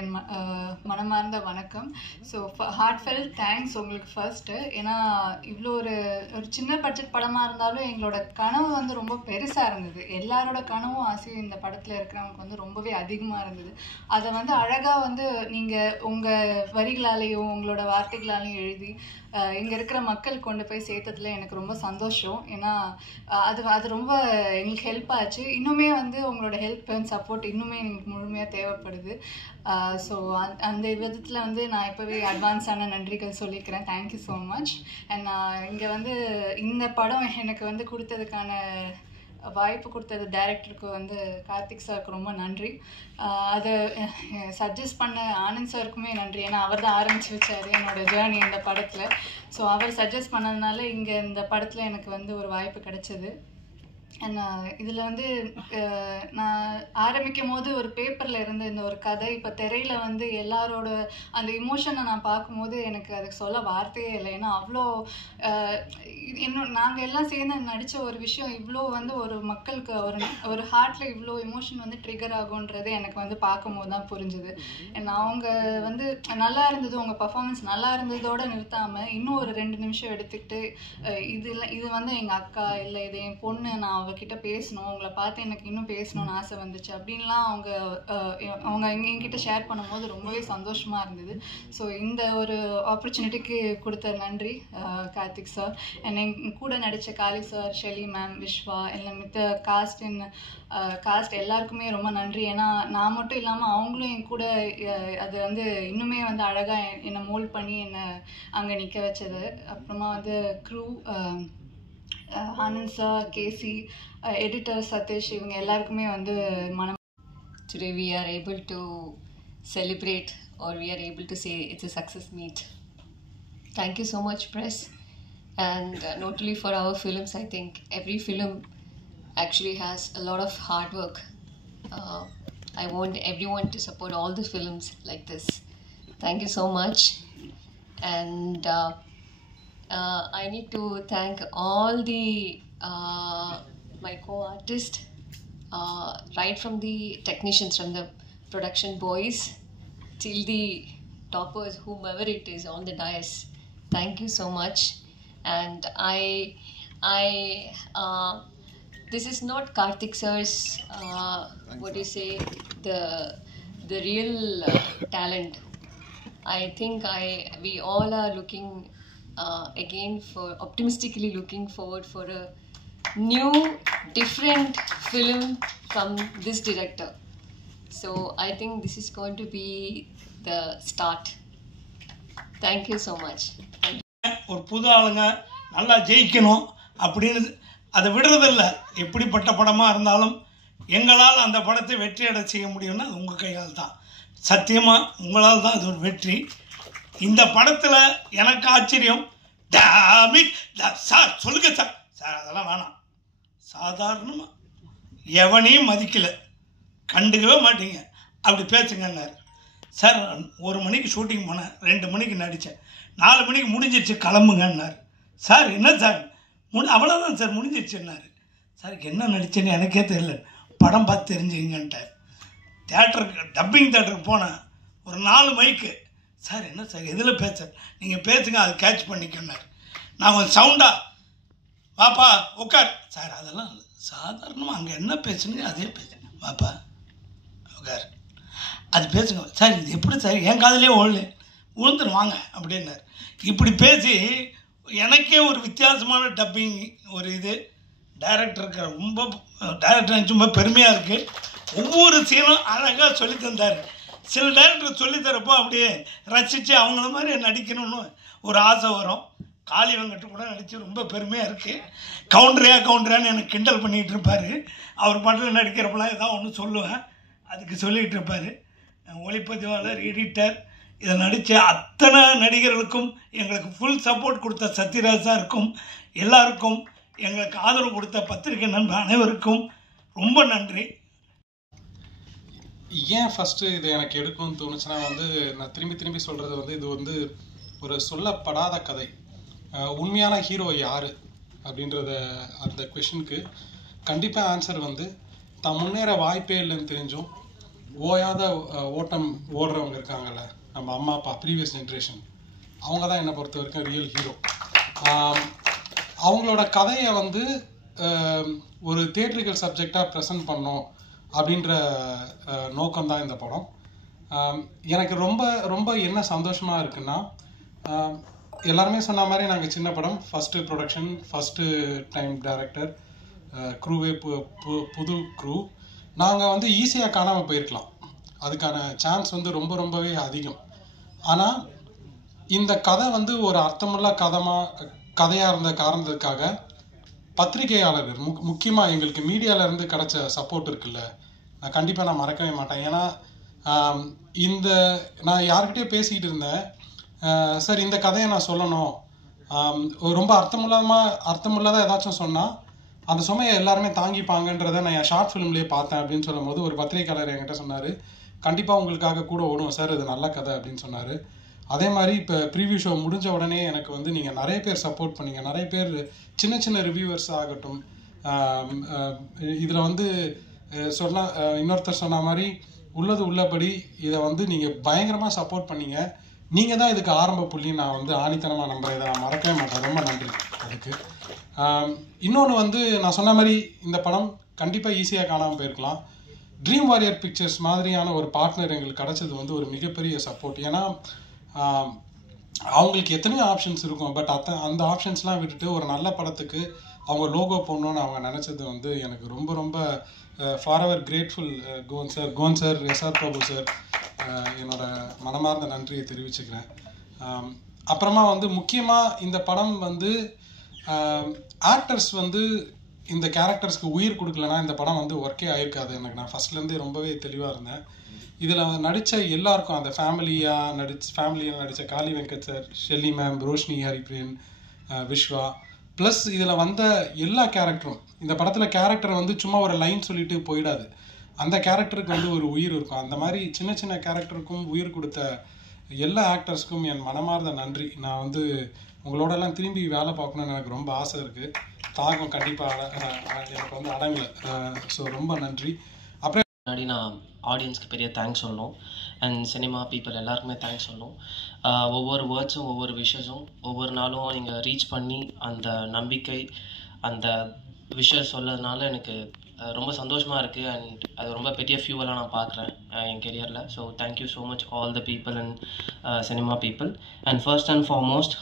என் மனமார்ந்த வணக்கம். So heartfelt thanks உங்களுக்கு ஃபர்ஸ்ட்டு. ஏன்னா இவ்வளோ ஒரு சின்ன பட்ஜெட் படமாக இருந்தாலும் எங்களோட கனவு வந்து ரொம்ப பெருசாக இருந்தது. எல்லாரோட கனவும் ஆசையும் இந்த படத்தில் இருக்கிறவங்களுக்கு வந்து ரொம்பவே அதிகமாக இருந்தது. அதை வந்து அழகாக வந்து நீங்கள் உங்கள் வரிகளாலேயும் உங்களோட வார்த்தைகளாலேயும் எழுதி இங்கே இருக்கிற மக்கள் கொண்டு போய் சேர்த்ததில் எனக்கு ரொம்ப சந்தோஷம். ஏன்னா அது ரொம்ப எங்களுக்கு ஹெல்ப் ஆச்சு. இன்னுமே வந்து உங்களோட ஹெல்ப் அண்ட் சப்போர்ட் இன்னுமே எங்களுக்கு முழுமையாக தேவைப்படுது. ஸோ அந்த விதத்தில் வந்து நான் இப்போவே அட்வான்ஸான நன்றிகள் சொல்லிக்கிறேன். Thank you so much. அண்ட் நான் இங்கே வந்து இந்த படம் எனக்கு வந்து கொடுத்ததுக்கான வாய்ப்பு கொடுத்தது டைரக்டருக்கு வந்து கார்த்திக் சாருக்கு ரொம்ப நன்றி. அதை சஜஸ்ட் பண்ண ஆனந்த் சாருக்குமே நன்றி. ஏன்னா அவர் தான் ஆரம்பித்து வச்சார் என்னோடய ஜேர்னி இந்த படத்தில். ஸோ அவர் சஜஸ்ட் பண்ணதுனால இங்கே இந்த படத்தில் எனக்கு வந்து ஒரு வாய்ப்பு கிடைச்சது. இதில் வந்து நான் ஆரம்பிக்கும் போது ஒரு பேப்பரில் இருந்த இந்த ஒரு கதை இப்போ திரையில் வந்து எல்லாரோட அந்த இமோஷனை நான் பார்க்கும்போது எனக்கு அதுக்கு சொல்ல வார்த்தையே இல்லை. ஏன்னா அவ்வளோ இன்னும் நாங்கள் எல்லாம் சேர்ந்து நடித்த ஒரு விஷயம் இவ்வளோ வந்து ஒரு மக்களுக்கு ஒரு ஹார்ட்டில் இவ்வளோ இமோஷன் வந்து ட்ரிகர் ஆகுன்றது எனக்கு வந்து பார்க்கும்போது தான் புரிஞ்சுது. அவங்க வந்து நல்லா இருந்தது, உங்கள் பர்ஃபார்மன்ஸ் நல்லா இருந்ததோடு நிறுத்தாமல் இன்னும் ஒரு 2 நிமிஷம் எடுத்துக்கிட்டு இது வந்து எங்கள் அக்கா இல்லை இது என் பொண்ணு, நான் அவகிட்ட பேசணும், உங்களை பார்த்து எனக்கு இன்னும் பேசணும்னு ஆசை வந்துச்சு அப்படின்லாம் அவங்க என்கிட்ட ஷேர் பண்ணும்போது ரொம்பவே சந்தோஷமாக இருந்தது. ஸோ இந்த ஒரு ஆப்பர்ச்சுனிட்டிக்கு கொடுத்த நன்றி கார்த்திக் சார். என் கூட நடித்த காளி சார், ஷெலி மேம், விஸ்வா எல்லாம் மித்த காஸ்ட் எல்லாருக்குமே ரொம்ப நன்றி. ஏன்னா நான் மட்டும் இல்லாமல் அவங்களும் என் கூட அது வந்து இன்னுமே வந்து அழகாக என்னை மோல்ட் பண்ணி என்னை அங்கே நிற்க வச்சது. அப்புறமா வந்து க்ரூ ஆனந்த் சார், கேசி, எடிட்டர் சதீஷ், இவங்க எல்லாருக்குமே வந்து Today we are able to celebrate, or we are able to say it's a success meet. Thank you so much, press. And not only for our films, I think every film actually has a lot of hard work. I want everyone to support all the films like this. Thank you so much. And I need to thank all the my co-artists, right from the technicians, from the production boys till the toppers, whomever it is on the dais. Thank you so much. And this is not Karthik sir's what do you say, the real talent. I think we all are looking again for optimistically looking forward for a new different film from this director. So I think this is going to be the start. Thank you so much. ஒரு புது ஆளுங்க நல்லா ஜெயிக்கணும் அப்படின்னு அதை விடுறதில்லை. எப்படிப்பட்ட படமாக இருந்தாலும் எங்களால் அந்த படத்தை வெற்றியடை செய்ய முடியும்னா அது உங்கள் கையால் தான். சத்தியமாக உங்களால் தான் அது ஒரு வெற்றி. இந்த படத்தில் எனக்கு ஆச்சரியம், சார் சொல்லுங்க சார், சார் அதெல்லாம் வேணாம், சாதாரணமாக எவனையும் மதிக்கலை, கண்டுக்கவே மாட்டீங்க, அப்படி பேசுங்கன்னாரு. சார் 1 மணிக்கு ஷூட்டிங் போனேன், 2 மணிக்கு நடித்தேன், 4 மணிக்கு முடிஞ்சிடுச்சு கிளம்புங்கன்னாரு. சார் என்ன சார் அவ்வளோதான் சார் முடிஞ்சிடுச்சுன்னாரு. சார் என்ன நடித்தேன்னு எனக்கே தெரியல, படம் பார்த்து தெரிஞ்சுங்கன்ட்டார். தேட்டருக்கு டப்பிங் தேட்டருக்கு போனேன், ஒரு 4 மைக்கு. சார் என்ன சார் எதில் பேச, நீங்கள் பேசுங்க அதை கேட்ச் பண்ணிக்கன்னார். நான் கொஞ்சம் சவுண்டா வாப்பா உட்கார். சார் அதெல்லாம் சாதாரணமாக அங்கே என்ன பேசுனீங்க அதே பேசுங்க, வாப்பா உட்கார் அது பேசுங்க. சார் இது எப்படி சார் என் காதலே விழுந்துருவாங்க அப்படின்னார். இப்படி பேசி எனக்கே ஒரு வித்தியாசமான டப்பிங் ஒரு இது டைரக்டருக்கு டைரக்டர் ரொம்ப பெருமையாக இருக்குது. ஒவ்வொரு சீனும் அழகாக சொல்லி தந்தார். சில டைரக்டர் சொல்லித்தரப்போ அப்படியே ரசித்து அவங்கள மாதிரி நடிக்கணும்னு ஒரு ஆசை வரும். காளி வெங்கட்டு கூட நடித்து ரொம்ப பெருமையாக இருக்குது. கவுண்டரான்னு எனக்கு கிண்டல் பண்ணிகிட்டு இருப்பார். அவர் பாட்டில் நடிக்கிறப்பெல்லாம் ஏதாவது ஒன்று சொல்லுவேன், அதுக்கு சொல்லிகிட்டு இருப்பார். ஒளிப்பதிவாளர், எடிட்டர், இதை நடித்த அத்தனை நடிகர்களுக்கும் எங்களுக்கு ஃபுல் சப்போர்ட் கொடுத்த சத்யராஜ் சாருக்கும் எல்லாருக்கும் எங்களுக்கு ஆதரவு கொடுத்த பத்திரிகை நண்பர் அனைவருக்கும் ரொம்ப நன்றி. ஏன் ஃபஸ்ட்டு இது எனக்கு எடுக்கணும்னு தோணுச்சுன்னா நான் திரும்பி சொல்கிறது இது ஒரு சொல்லப்படாத கதை. உண்மையான ஹீரோ யார் அப்படின்றத அந்த கொஷனுக்கு கண்டிப்பாக ஆன்சர் தான் முன்னேற வாய்ப்பே இல்லைன்னு தெரிஞ்சும் ஓயாத ஓட்டம் ஓடுறவங்க இருக்காங்கல்ல, நம்ம அம்மா அப்பா ப்ரீவியஸ் ஜென்ரேஷன், அவங்க தான் என்னை பொறுத்த வரைக்கும் ரியல் ஹீரோ. அவங்களோட கதையை வந்து ஒரு தியேட்ரிக்கல் சப்ஜெக்டாக ப்ரெசென்ட் பண்ணோம் அப்படின்ற நோக்கம்தான் இந்த படம். எனக்கு ரொம்ப ரொம்ப என்ன சந்தோஷமாக இருக்குன்னா, எல்லாருமே சொன்ன மாதிரி நாங்கள் சின்ன படம், first production, first time director, க்ரூவே புது க்ரூ. நாங்கள் வந்து ஈஸியாக காணாமல் போயிருக்கலாம், அதுக்கான சான்ஸ் வந்து ரொம்ப ரொம்பவே அதிகம். ஆனால் இந்த கதை வந்து ஒரு அர்த்தமுள்ள கதையாக இருந்த காரணத்துக்காக பத்திரிகையாளர்கள் முக்கியமாக எங்களுக்கு மீடியாவிலேருந்து கிடைச்ச சப்போர்ட் இருக்குல்ல, நான் கண்டிப்பாக மறக்கவே மாட்டேன். ஏன்னா நான் யார்கிட்டயே பேசிக்கிட்டு இருந்தேன், சார் இந்த கதையை நான் சொல்லணும், ரொம்ப அர்த்தமுள்ளதாக ஏதாச்சும் சொன்னால் அந்த சுமையை எல்லாருமே தாங்கிப்பாங்கன்றதை நான் என் ஷார்ட் ஃபிலிம்லேயே பார்த்தேன் அப்படின்னு சொல்லும் போது ஒரு பத்திரிகையாளர் என்கிட்ட சொன்னார், கண்டிப்பாக உங்களுக்காக கூட ஓடுவோம் சார், இது நல்ல கதை அப்படின்னு சொன்னார். அதே மாதிரி இப்போ ப்ரீவியூ ஷோ முடிஞ்ச உடனே எனக்கு வந்து நீங்கள் நிறைய பேர் சப்போர்ட் பண்ணீங்க, நிறைய பேர் சின்ன சின்ன ரிவ்யூவர்ஸ் ஆகட்டும், இதில் வந்து இன்னொருத்தர் சொன்ன மாதிரி உள்ளது உள்ளபடி இதை வந்து நீங்கள் பயங்கரமாக சப்போர்ட் பண்ணீங்க. நீங்கள் தான் இதுக்கு ஆரம்ப புள்ளி, நான் வந்து ஆணித்தனமாக நம்புறேன், இதை நான் மறக்கவே மாட்டேன். ரொம்ப நன்றி அதுக்கு. இன்னொன்று வந்து நான் சொன்ன மாதிரி இந்த படம் கண்டிப்பாக ஈஸியாக காணாமல் போயிருக்கலாம். ட்ரீம் வாரியர் பிக்சர்ஸ் மாதிரியான ஒரு பார்ட்னர் எங்களுக்கு கிடச்சது வந்து ஒரு மிகப்பெரிய சப்போர்ட். ஏன்னா அவங்களுக்கு எத்தனையோ ஆப்ஷன்ஸ் இருக்கும், பட் அந்த ஆப்ஷன்ஸ்லாம் விட்டுட்டு ஒரு நல்ல படத்துக்கு அவங்க லோகோ போடணுன்னு அவங்க நினச்சது வந்து எனக்கு ரொம்ப ரொம்ப ஃபாரெவர் கிரேட்ஃபுல். கோன் சார், எஸ்ஆர் பிரபு சார், என்னோட மனமார்ந்த நன்றியை தெரிவிச்சுக்கிறேன். அப்புறமா வந்து முக்கியமாக இந்த படம் வந்து ஆக்டர்ஸ் வந்து இந்த கேரக்டர்ஸ்க்கு உயிர் கொடுக்கலனா இந்த படம் வந்து ஒர்க்கே ஆயிருக்காது. எனக்கு நான் ஃபஸ்ட்லேருந்தே ரொம்பவே தெளிவாக இருந்தேன். இதில் நடித்த எல்லாருக்கும், அந்த ஃபேமிலியாக நடித்த Kali Venkat sir, Shelly ma'am, Roshini Haripriyan, Vishwa, plus இதில் வந்த எல்லா கேரக்டரும், இந்த படத்தில் கேரக்டர் வந்து சும்மா ஒரு லைன் சொல்லிட்டு போயிடாது, அந்த கேரக்டருக்கு வந்து ஒரு உயிர் இருக்கும். அந்த மாதிரி சின்ன சின்ன கேரக்டருக்கும் உயிர் கொடுத்த எல்லா ஆக்டர்ஸ்க்கும் என் மனமார்ந்த நன்றி. நான் வந்து உங்களோடலாம் திரும்பி வேலை பார்க்கணுன்னு எனக்கு ரொம்ப ஆசை இருக்குது. தாகம் கண்டிப்பாக எனக்கு வந்து அடங்கலை. ஸோ ரொம்ப நன்றி. அப்புறம் முன்னாடி நான் ஆடியன்ஸ்க்கு பெரிய தேங்க்ஸ் சொல்லணும், அண்ட் சினிமா பீப்புள் எல்லாருக்குமே தேங்க்ஸ் சொல்லணும். ஒவ்வொரு வேர்ட்ஸும், ஒவ்வொரு விஷஸும், ஒவ்வொரு நாளும் நீங்கள் ரீச் பண்ணி அந்த நம்பிக்கை, அந்த விஷஸ் சொல்லதுனால எனக்கு ரொம்ப சந்தோஷமாக இருக்குது. அண்ட் அது ரொம்ப பெரிய ஃபியூவலாக நான் பார்க்குறேன் என் கெரியரில். So thank you so much all the people and cinema people. And first and foremost,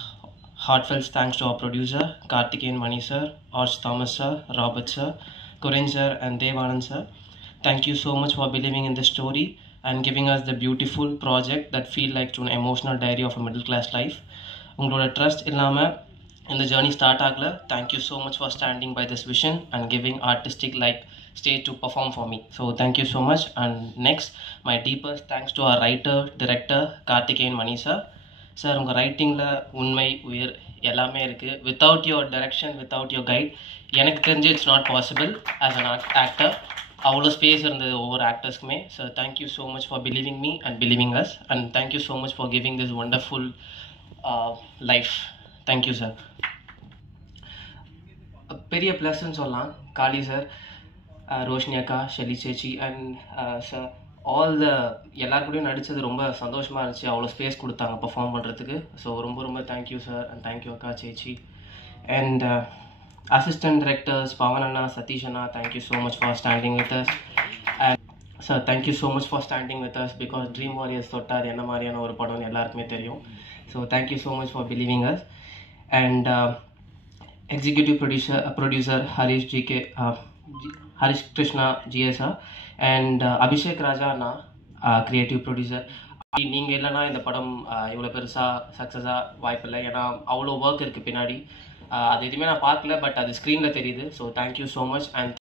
heartfelt thanks to our producer Karthikeyan Mani sir, Arch Thomas sir, Robert sir, Kurin sir and Devanand sir. Thank you so much for believing in this story and giving us the beautiful project that feel like an emotional diary of a middle class life. Ungaloda trust illama in the journey start agla. Thank you so much for standing by this vision and giving artistic like stage to perform for me. So thank you so much. And next, my deepest thanks to our writer director Karthikeyan Mani sir. Sir, உங்கள் ரைட்டிங்கில் உண்மை, உயிர் எல்லாமே இருக்குது. Without your direction, without your guide எனக்கு தெரிஞ்சு it's not possible as an actor. அவ்வளோ space இருந்தது ஒவ்வொரு ஆக்டர்ஸ்க்குமே. Sir, thank you so much for believing me and believing us, and thank you so much for giving this wonderful life. Thank you sir. பெரிய ப்ளஸ்ன்னு சொல்லலாம் Kali sir, Roshini அக்கா, ஷெல்லி சேச்சி அண்ட் சார், எல்லாருக்கூடையும் நடித்தது ரொம்ப சந்தோஷமாக இருந்துச்சு. அவ்வளோ ஸ்பேஸ் கொடுத்தாங்க பர்ஃபார்ம் பண்ணுறதுக்கு. ஸோ ரொம்ப ரொம்ப தேங்க்யூ சார் அண்ட் தேங்க்யூ அக்கா, சேச்சி. அண்ட் அசிஸ்டன்ட் டைரக்டர்ஸ் பவன் அண்ணா, சதீஷ் அண்ணா, thank you so much for standing with us. And sir, thank you so much for standing with us, because Dream Warriors தொட்டார் என்ன மாதிரியான ஒரு படம்னு எல்லாருக்குமே தெரியும். So thank you so much for believing us. And executive producer Harish Krishna GSR and Abhishek Raja அண்ணா, creative producer. நீங்கள் இல்லைனா இந்த படம் இவ்வளோ பெருசாக சக்ஸஸாக வாய்ப்பில்லை. ஏன்னா அவ்வளோ ஒர்க் இருக்குது பின்னாடி. அது எதுவுமே நான் பார்க்கல, பட் அது ஸ்க்ரீனில் தெரியுது. So thank you so much. And